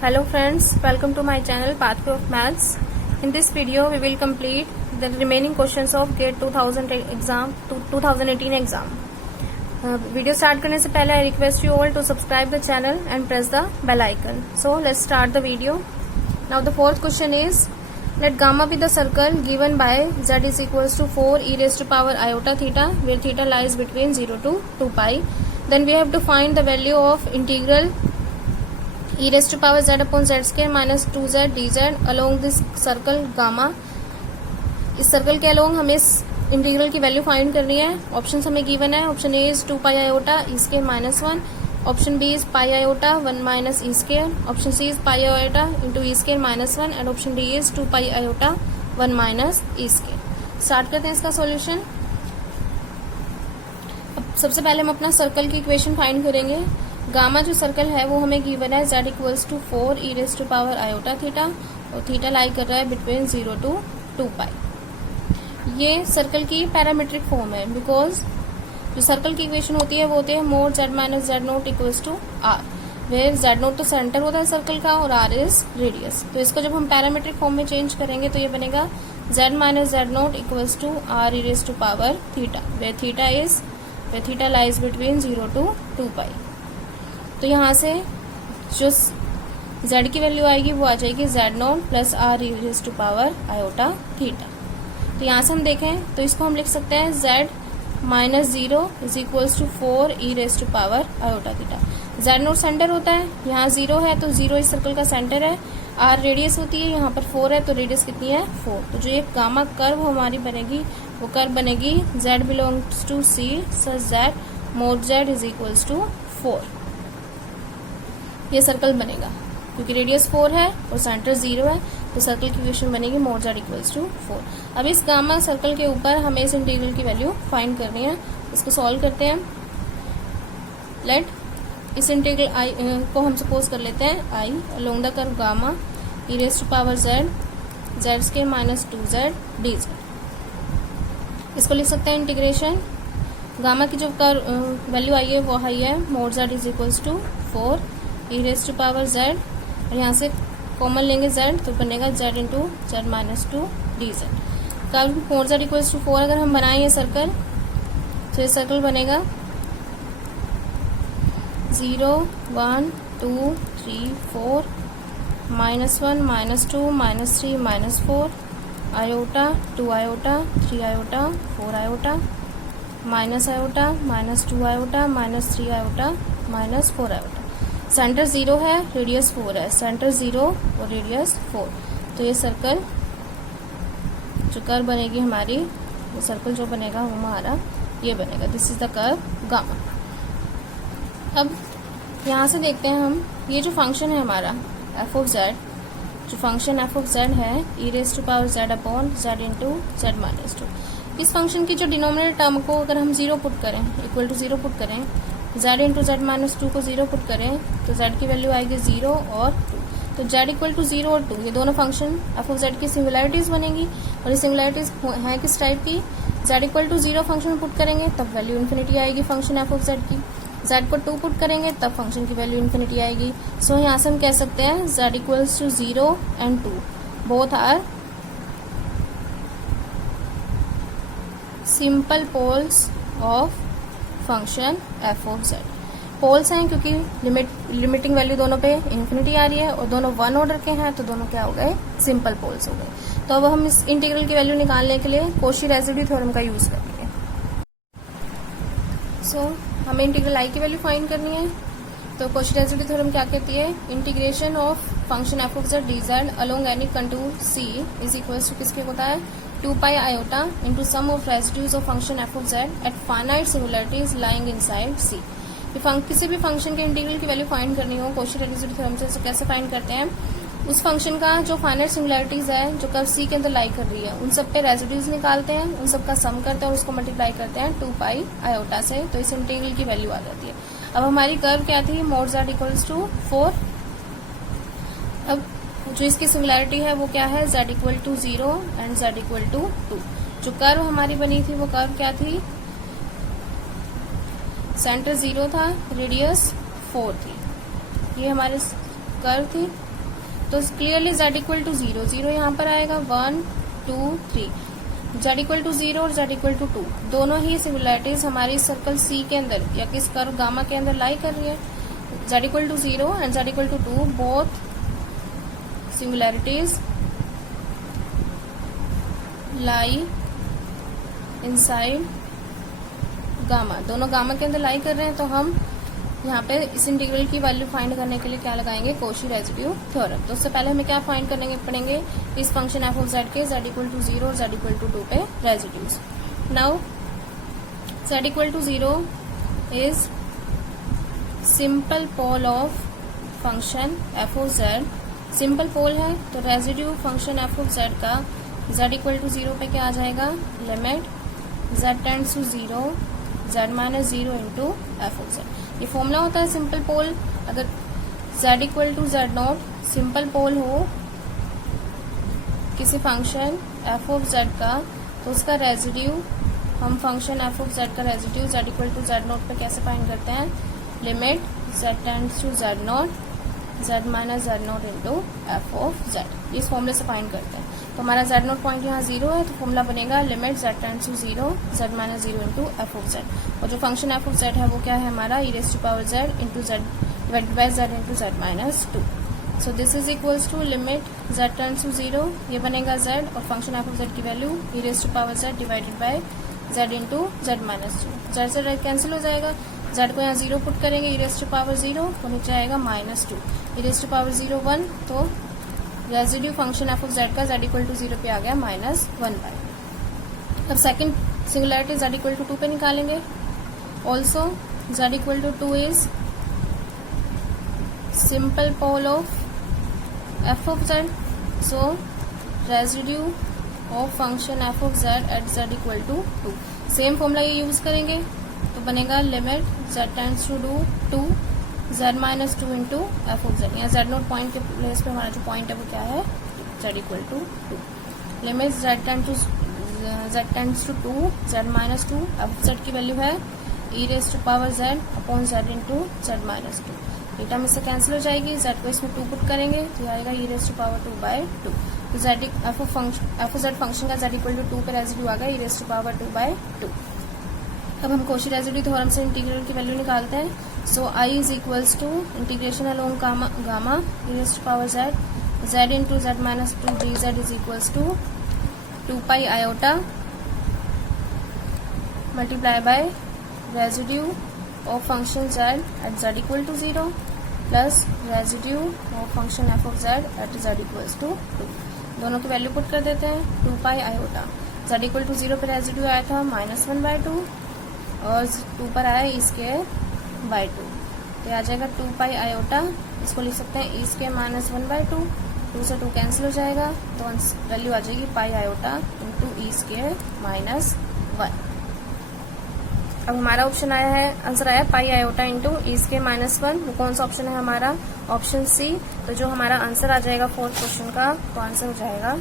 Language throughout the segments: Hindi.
Hello friends, welcome to my channel Pathway of Maths. In this video we will complete the remaining questions of GATE 2018 exam. Video start करने से पहले I request you all to subscribe the channel and press the bell icon. So let's start the video. Now the fourth question is, let gamma be the circle given by z is equals to 4 e raised to power iota theta, where theta lies between 0 to 2 pi. Then we have to find the value of integral e raised to power z upon z square minus 2z dz along this circle gamma. इस सर्कल के अलोंग हमें इस इंटीग्रल की वैल्यू फाइंड करनी है. ऑप्शन हमें गिवन है. Option A is 2 pi iota e square minus 1. Option B is pi iota 1 minus e square. Option C is pi iota into e square minus 1 and option D is 2 pi iota 1 minus e square. Start करते हैं इसका सॉल्यूशन. अब सबसे पहले हम अपना सर्कल की इक्वेशन फाइंड करेंगे. गामा जो सर्कल है वो हमें गिवन है z equals to 4 e raise to power iota theta और थीटा लाई कर रहा है बिटवीन 0 टू 2 पाई. ये सर्कल की पैरामीट्रिक फॉर्म है बिकॉज जो सर्कल की इक्वेशन होती है वो होती है mod z minus z naught equals to r, where z naught तो सेंटर होता है सर्कल का और r इज रेडियस. तो इसको जब हम पैरामीट्रिक फॉर्म में चेंज करेंगे तो ये बनेगा z minus z naught equals to r e raise to power theta, where theta lies between 0 to 2 pi. तो यहाँ से जो z की वैल्यू आएगी वो आ जाएगी z naught plus r e raise to power iota theta. तो यहाँ से हम देखें तो इसको हम लिख सकते हैं z minus 0 is equals to 4 e raise to power iota theta. z naught centre होता है, यहाँ 0 है तो 0 इस सर्कल का सेंटर है. r रेडियस होती है, यहाँ पर 4 है तो रेडियस कितनी है 4. तो जो ये गामा कर्व हमारी बनेगी वो कर्व बनेगी z belongs to c such that mod z is equals to 4. ये सर्कल बनेगा क्योंकि रेडियस 4 है और सेंटर 0 है तो सर्कल की इक्वेशन बनेगी मोड z इक्वल्स टू 4. अब इस गामा सर्कल के ऊपर हमें इस इंटीग्रल की वैल्यू फाइंड करनी है. इसको सॉल्व करते हैं. लेट इस इंटीग्रल आई को हम सपोज कर लेते हैं I along the curve gamma e raise to power z square minus 2z dz. इसको लिख सकते हैं इंटीग्रेशन. गामा की जो कर्व वैल्यू आई है वो आई है mod z is equals to 4 e raise to power z और यहाँ से कॉमन लेंगे z तो बनेगा z into z minus 2 dz. Curve mod z equals to 4 अगर हम बनाएं ये सर्कल तो ये सर्कल बनेगा 0 1 2 3 4 minus 1 minus 2 minus 3 minus 4 iota 2 iota 3 iota 4 iota minus iota minus 2 iota minus 3 iota minus 4 iota. Centre 0 है, रेडियस 4 है. सेंटर 0 और रेडियस 4. तो ये सर्कल जो कर्व बनेगी हमारी, ये सर्कल जो बनेगा वो हमारा ये बनेगा. This is the curve gamma. अब यहाँ से देखते हैं हम ये जो फंक्शन है हमारा f ऑफ z, जो फंक्शन f ऑफ z है e raise to power z upon z into z minus 2. इस फंक्शन की जो डिनोमिनेटर टर्म को अगर हम 0 पुट करें इक्वल टू 0 पुट करें, z इंटू z माइनस 2 को 0 पुट करें तो z की वैल्यू आएगी 0 और 2. तो z इक्वल टू 0 और 2 ये दोनों फंक्शन f ऑफ z की सिंगुलरिटीज बनेगी. और ये सिंगुलरिटीज हैं किस टाइप की, z इक्वल टू 0 फंक्शन में पुट करेंगे तब वैल्यू इन्फिनिटी आएगी फंक्शन f ऑफ z की. z को 2 पुट करेंगे तब फंक्शन की वैल्यू इन्फिनिटी आएगी. सो यहाँ से हम कह सकते हैं z equals to 0 and 2 both are simple poles of function f of z. Poles हैं क्योंकि लिमिटिंग वैल्यू दोनों पे इन्फिनिटी आ रही है और दोनों 1 ऑर्डर के हैं तो दोनों क्या हो गए, सिंपल पोल्स हो गए. तो अब हम इस इंटीग्रल की वैल्यू निकालने के लिए कॉची रेसिड्यू थ्योरम का यूज करेंगे. सो हमें इंटीग्रल आई की वैल्यू फाइंड करनी है. तो कॉची रेसिड्यू थ्योरम क्या कहती है, integration of function f of z dz along any contour c is equals to किसके होता है 2 pi iota into sum of residues of function f of z at finite singularities lying inside c. किसी भी फंक्शन के इंटीग्रल की वैल्यू फाइंड करनी हो कॉची रेसिड्यू थ्योरम से कैसे फाइंड करते हैं, उस फंक्शन का जो फाइनाइट सिंगुलरिटीज है जो कर्व c के अंदर लाई कर रही है उन सब पे रेसिड्यूज निकालते हैं, उन सब का सम करते हैं और उसको मल्टीप्लाई करते हैं 2 पाई आयोटा से. तो इस इंटीग्रल की वैल्यू आ जाती है. अब हमारी कर्व क्या थी, मोड z इक्वल्स टू 4. अब जो इसकी सिंगुलरिटी है वो क्या है, z equal to 0 and z equal to 2. जो कर्व हमारी बनी थी वो कर्व क्या थी, सेंटर 0 था, रेडियस 4 थी. ये हमारे कर्व थी तो क्लियरली z इक्वल टू 0, 0 यहाँ पर आएगा, 1 2 3, z इक्वल टू 0 और z इक्वल टू 2 दोनों ही सिमिलरिटीज हमारी सर्कल C के अंदर या किस कर्व गामा के अंदर लाई कर रही है. z equal to 0 and z equal to 2 both similarities lie inside gamma, दोनों गामा के अंदर लाई कर रहे हैं. तो हम यहाँ पे इस इंटीग्रल की वैल्यू फाइंड करने के लिए क्या लगाएंगे, कॉची रेसिड्यू थ्योरम. तो उससे पहले हमें क्या फाइंड करने पड़ेंगे, इस फंक्शन एफ ऑफ जेड के z इक्वल टू 0 और z इक्वल टू 2 पे residues. Now z equal to 0 is simple pole of function F of z. Simple pole है तो residue function F of Z का z इक्वल टू 0 पे क्या आ जाएगा, limit z tends to 0 z minus 0 into F of z. ये फॉर्मूला होता है सिंपल पोल. अगर z equal to z not simple pole हो किसी फंक्शन f ऑफ z का, तो उसका रेजिड्यू हम फंक्शन f ऑफ z का residue z equal to z naught पे कैसे फाइंड करते हैं, limit z tends to z naught z minus z naught into F of z. इस फॉर्मूले से फाइंड करते हैं. तो हमारा z नॉट पॉइंट यहाँ 0 है, तो फॉर्मूला बनेगा limit z tends to 0 z minus 0 into F of z. और जो फंक्शन एफ ऑफ z है वो क्या है हमारा, e raise to power z into z divided by z into z minus 2. So this is equals to limit z tends to 0, ये बनेगा z और फंक्शन एफ ऑफ z की value e raise to power z divided by z into z minus 2. z से कैंसिल हो जाएगा, z को यहाँ 0 पुट करेंगे, e रेज़ टू पावर 0 तो नीचे आएगा minus 2, e raise to power 0 1, तो residue function F of Z का z इक्वल टू 0 पे आ गया माइनस 1 बाय. अब second singularity z equal to 2 पे निकालेंगे. Also z equal to 2 is simple pole of F of Z. So residue of function F of Z at z equal to 2. Same formula ये यूज करेंगे तो बनेगा limit z tends to 2 z minus 2 into F of Z. यहाँ z नोट पॉइंट के प्लेस पे हमारा जो पॉइंट है वो क्या है, z equal to 2. Limit z tends to 2 z minus 2, F of Z की वैल्यू है e raise to power z upon z into z minus 2. ये टर्म इससे कैंसिल हो जाएगी, z को इसमें 2 पुट करेंगे तो आएगा e raise to power 2 by 2. तो z F of Z function का z इक्वल टू 2 पे रेजिड्यू आ गया e raise to power 2 by 2. अब हम कॉची रेसिड्यू थ्योरम से इंटीग्रल की वैल्यू निकालते हैं. So I is equals to integration along gamma e raise to power z into z minus 2 dz is equals to 2 pi iota multiply by residue of function z at z equal to 0 plus residue of function f of z at z equals to 2. दोनों की वैल्यू पुट कर देते हैं. 2 pi iota z equal to 0 पे रेसिड्यू आया था माइनस 1 बाय 2 और 2 पर आया ई स्क्वायर बाय 2, तो आ जाएगा 2 पाई आयोटा. इसको लिख सकते हैं ई स्क्वायर माइनस 1 बाय 2, 2 से 2 कैंसिल हो जाएगा तो वैल्यू आ जाएगी पाई iota into e square minus 1. अब हमारा ऑप्शन आया है, आंसर आया पाई iota into e square minus 1. वो कौन सा ऑप्शन है हमारा, ऑप्शन सी. तो जो हमारा आंसर आ जाएगा फोर्थ क्वेश्चन का वो आंसर हो जाएगा,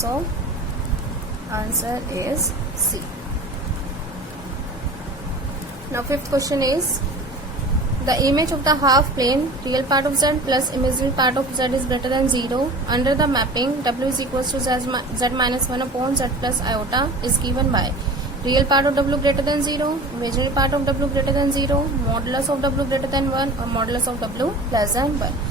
so answer is C. Now fifth question is the image of the half plane real part of z plus imaginary part of z is greater than 0 under the mapping w is equals to z minus 1 upon z plus iota is given by real part of w greater than 0, imaginary part of w greater than 0, modulus of w greater than 1 और modulus of w less than 1.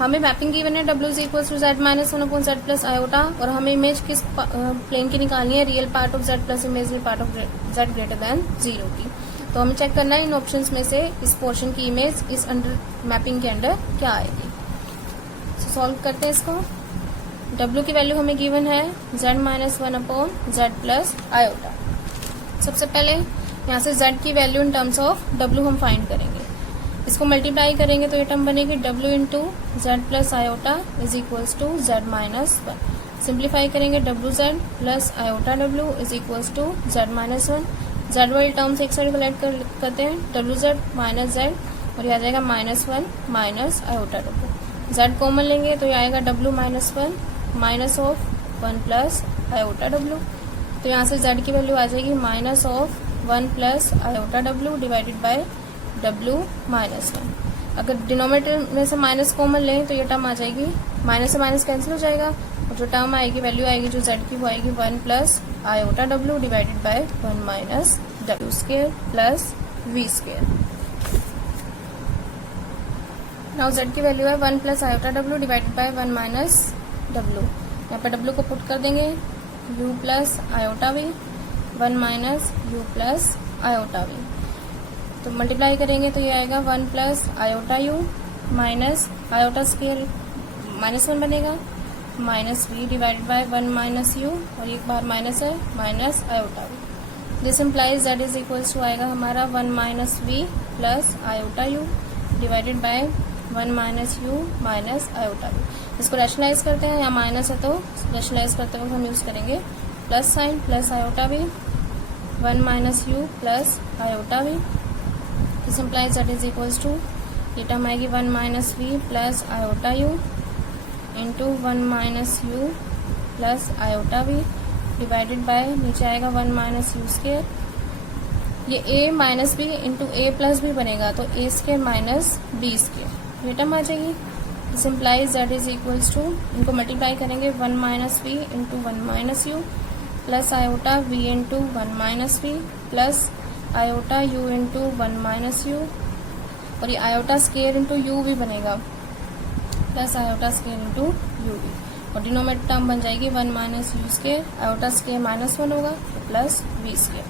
हमें मैपिंग गिवन है w is equals to z minus 1 upon z plus iota और हमें इमेज किस प्लेन की निकालनी है, real part of z plus imaginary part of z greater than 0 की. तो हमें चेक करना है इन ऑप्शंस में से इस पोर्शन की इमेज इस अंडर मैपिंग के अंडर क्या आएगी. तो सॉल्व करते हैं इसको. w की वैल्यू हमें गिवन है z minus 1 upon z plus iota. सबसे पहले यहाँ से z की value in terms of w हम फाइंड करेंगे. इसको मल्टीप्लाई करेंगे तो ये टर्म बनेगी w into Z plus iota is equals to z minus 1. Simplify करेंगे wz plus iota w is equals to z minus 1. z वाली टर्म्स एक साइड कलेक्ट करते हैं, wz माइनस z और ये आ जाएगा minus 1 minus iota w. z common लेंगे तो ये आएगा w minus 1 minus of 1 plus iota w. तो यहाँ से z की वैल्यू आ जाएगी minus of 1 plus iota w divided by w minus 1. अगर डिनोमिनेटर में से माइनस कॉमन लें तो ये टर्म आ जाएगी, माइनस से माइनस कैंसिल हो जाएगा और जो टर्म आएगी वैल्यू आएगी जो z की वो आएगी 1 plus iota W divided by 1 minus W square plus we square. Now z की वैल्यू है 1 plus iota W divided by 1 minus W. यहाँ पर डब्ल्यू को पुट कर देंगे u plus iota V 1 minus u plus iota V, तो मल्टीप्लाई करेंगे तो ये आएगा 1 plus iota U minus iota square -1 बनेगा minus V divided by 1 minus U और एक बार माइनस है minus iota V. This implies that is equals to आएगा हमारा 1 minus we plus iota U divided by 1 minus you minus iota V. इसको रैशनलाइज करते हैं, या माइनस है तो रैशनलाइज करते वक्त हम यूज करेंगे plus sign plus iota V 1 minus U plus iota V. This implies that is equals to ये टर्म आएगी 1 minus we plus iota U into 1 minus U plus iota V divided by नीचे आएगा 1 माइनस यू स्क्वायर। ये a minus B into A plus B बनेगा तो a square minus B square ये टर्म आ जाएगी। This implies that is equals to इनको मल्टीप्लाई करेंगे 1 minus we into 1 minus U plus iota V into 1 minus we plus iota U into 1 minus U और ये आयोटा स्क्वायर इंटू यू भी बनेगा plus iota square into U भी और डिनोमिनेटर टर्म बन जाएगी 1 minus you square iota square -1 होगा तो plus we square.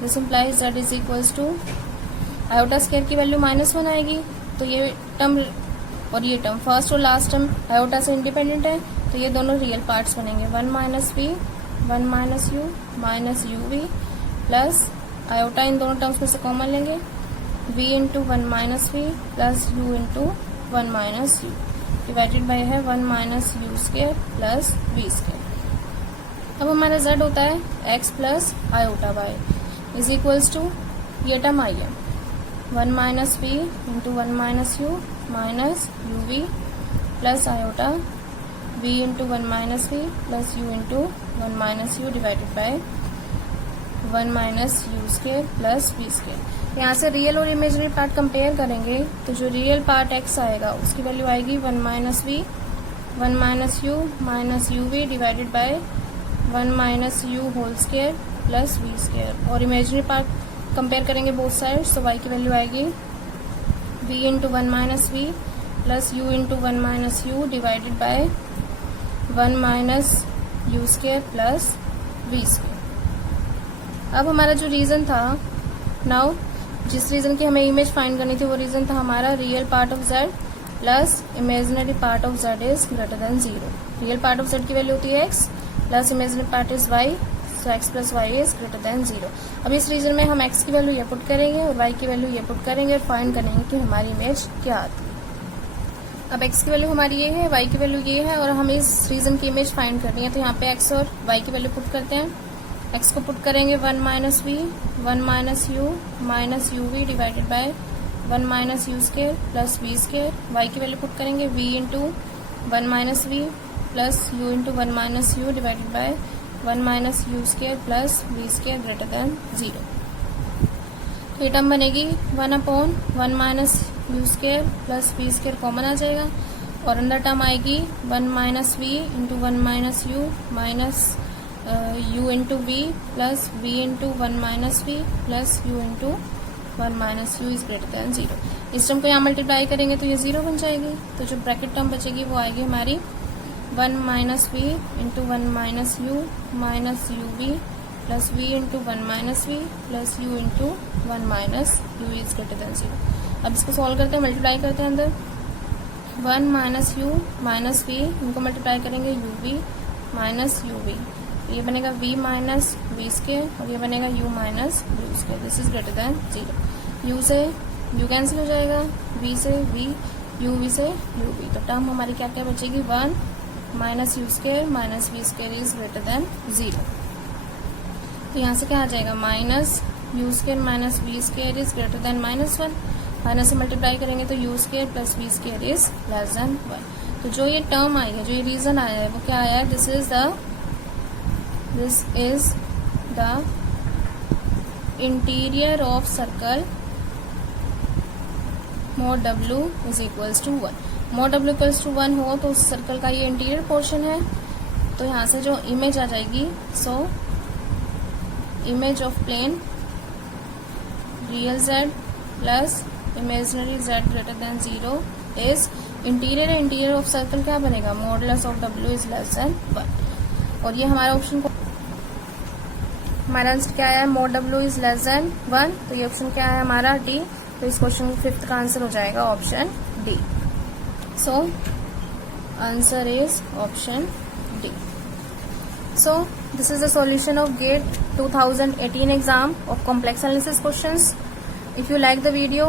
This implies that is equals to iota square की वैल्यू -1 आएगी तो ये टर्म और ये टर्म फर्स्ट और लास्ट टर्म आयोटा से इंडिपेंडेंट है तो ये दोनों रियल पार्ट्स बनेंगे 1 minus we 1 minus you minus you we plus iota इन दोनों टर्म्स में से कॉमन लेंगे v into 1 minus we plus u into 1 minus you divided by है 1 minus you square plus we square. अब हमारा z होता है x plus iota y is equals to ये टर्म आई है 1 minus we into 1 minus you minus you we plus iota v into 1 minus we plus u into 1 minus you divided by 1 minus you square plus we square. यहाँ से रियल और इमेजिनरी पार्ट कंपेयर करेंगे तो जो रियल पार्ट x आएगा उसकी वैल्यू आएगी 1 minus we 1 minus you we divided by 1 minus U whole square plus we square और इमेजिनरी पार्ट कंपेयर करेंगे बोथ साइड्स तो y की वैल्यू आएगी v into 1 minus we plus u into 1 minus you divided by 1 minus you square plus we square. अब हमारा जो रीजन था नाउ जिस रीजन की हमें इमेज फाइंड करनी थी वो रीजन था हमारा real part of z plus imaginary part of z is greater than 0। Real part of z की वैल्यू होती है x plus imaginary part is y so x plus y is greater than 0। अब इस रीजन में हम x की वैल्यू ये पुट करेंगे और y की वैल्यू ये पुट करेंगे और फाइंड करेंगे कि हमारी इमेज क्या आती है। अब x की वैल्यू हमारी ये है, y की वैल्यू ये है और हमें इस रीजन की इमेज फाइंड करनी है तो यहाँ पे x और y की वैल्यू पुट करते हैं। x को पुट करेंगे 1 minus we 1 minus you we divided by 1 minus you square plus we square. y की वैल्यू पुट करेंगे v into 1 minus we plus u into 1 minus you divided by 1 minus you square plus we square greater than 0। तो ये टर्म बनेगी 1/1 minus you square plus we square common आ जाएगा और अंदर टर्म आएगी 1 minus we into 1 minus you minus u into V plus v into 1 minus we plus u into 1 minus U is greater than 0। इस टर्म को यहाँ मल्टीप्लाई करेंगे तो ये 0 बन जाएगी तो जो ब्रैकेट टर्म बचेगी वो आएगी हमारी 1 minus we into 1 minus you we plus v into 1 minus we plus u into 1 minus U is greater than 0। अब इसको सॉल्व करते हैं, मल्टीप्लाई करते हैं अंदर 1 माइनस यू माइनस वी इनको मल्टीप्लाई करेंगे U V minus you V ये बनेगा v माइनस वी स्क्वायर और ये बनेगा u minus you square. This is greater than 0। u से u कैंसिल हो जाएगा, v से v u से u v तो टर्म हमारी क्या क्या बचेगी 1 minus you square minus V square is greater than 0। तो यहाँ से क्या आ जाएगा minus you square minus V square is greater than -1 minus से मल्टीप्लाई करेंगे तो U square plus we square is less than 1। तो जो ये टर्म आई है जो ये रीजन आया है वो क्या आया है this is the interior of circle mod W is equals to 1। mod W equals to 1 हो तो उस सर्कल का ये इंटीरियर पोर्शन है, तो यहाँ से जो इमेज आ जाएगी, so image of plane real z plus imaginary z greater than 0 is interior है। इंटीरियर ऑफ सर्कल क्या बनेगा, modulus of W is less than 1। और ये हमारा ऑप्शन हमारा आंसर क्या है, mod W is less than 1, तो ये ऑप्शन क्या है हमारा डी। तो इस क्वेश्चन 5th का आंसर हो जाएगा option D. So answer is option D. So this is the solution of GATE 2018 exam of complex analysis questions. If you like the video,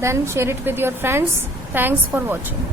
then share it with your friends. Thanks for watching.